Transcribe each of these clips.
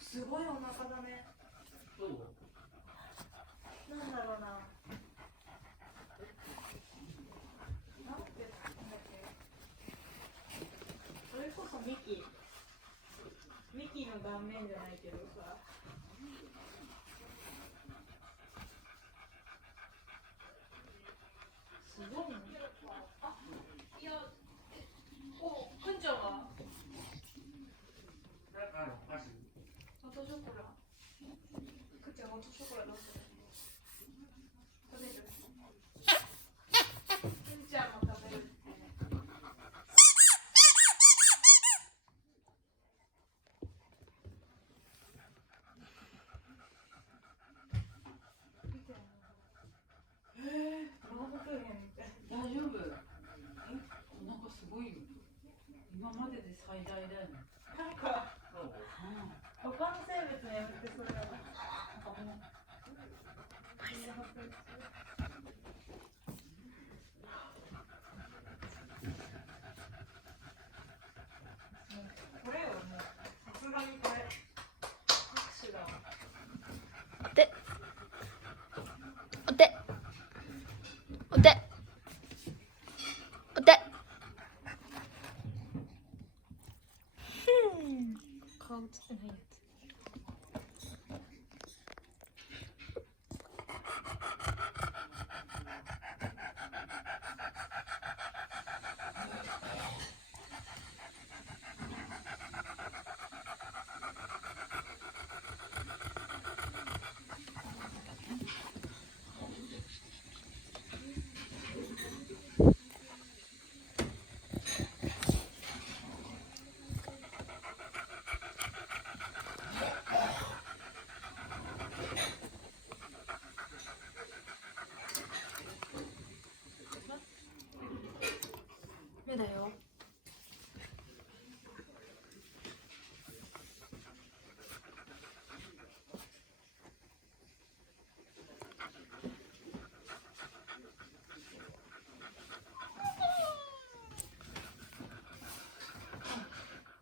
すごいお腹だね。なんだろうな。なんて言うんだっけ。それこそミキの顔面じゃないけどさ。すごいね。あ、いや、くんちゃんは？ホットショコラ。くんちゃんホットショコラどうする？食べる？くんちゃんも食べるって。バームクーヘンみたい。大丈夫。なんかすごいよ。今までで最大だよね。なんか、他の生物にやめてそれは。これよ、もうさすがにこれ拍手だわ。お手お手お手お手。顔映ってないやつ。目だよ。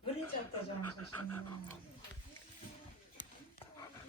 ブレちゃったじゃん、写真。